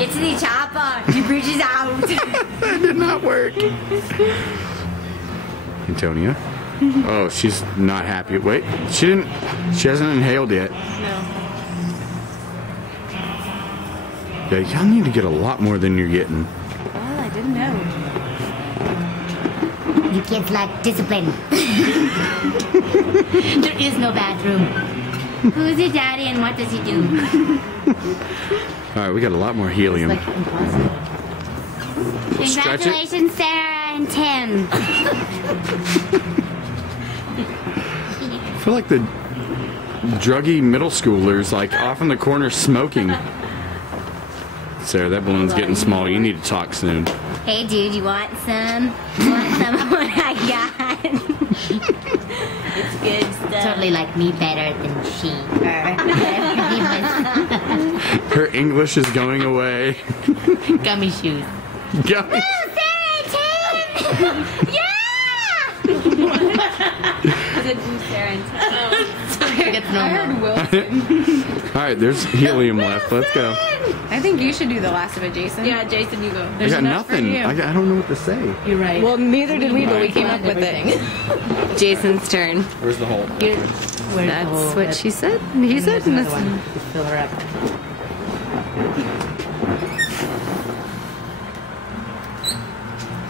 Get to the chopper. The bridge is out. That did not work. Antonia? Oh, she's not happy. Wait, she hasn't inhaled yet. No. Yeah, y'all need to get a lot more than you're getting. Well, I didn't know. You kids lack discipline. There is no bathroom. Who's your daddy and what does he do? Alright, we got a lot more helium. It's like impossible. Stretch it. Congratulations, Sarah and Tim. I feel like the druggy middle schoolers, like, off in the corner smoking. Sarah, that balloon's getting small. You need to talk soon. Hey, dude, you want some? You want some of what I got? It's good stuff. Totally like me better than she. Her English is going away. Gummy shoes. Gummy. Sarah and Tim. I heard Wilson. Alright, there's helium left. Let's go. I think you should do the last of it, Jason. Yeah, Jason, you go. I There's got enough for nothing. you. I don't know what to say. You're right. Well, neither did we, but we came up Planned with it. Jason's turn. Where's the hole? That's what she said. He said. There's another one. Just fill her up.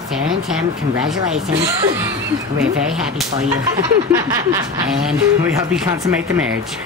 Sarah and Tim, congratulations. We're very happy for you. And we hope you consummate the marriage.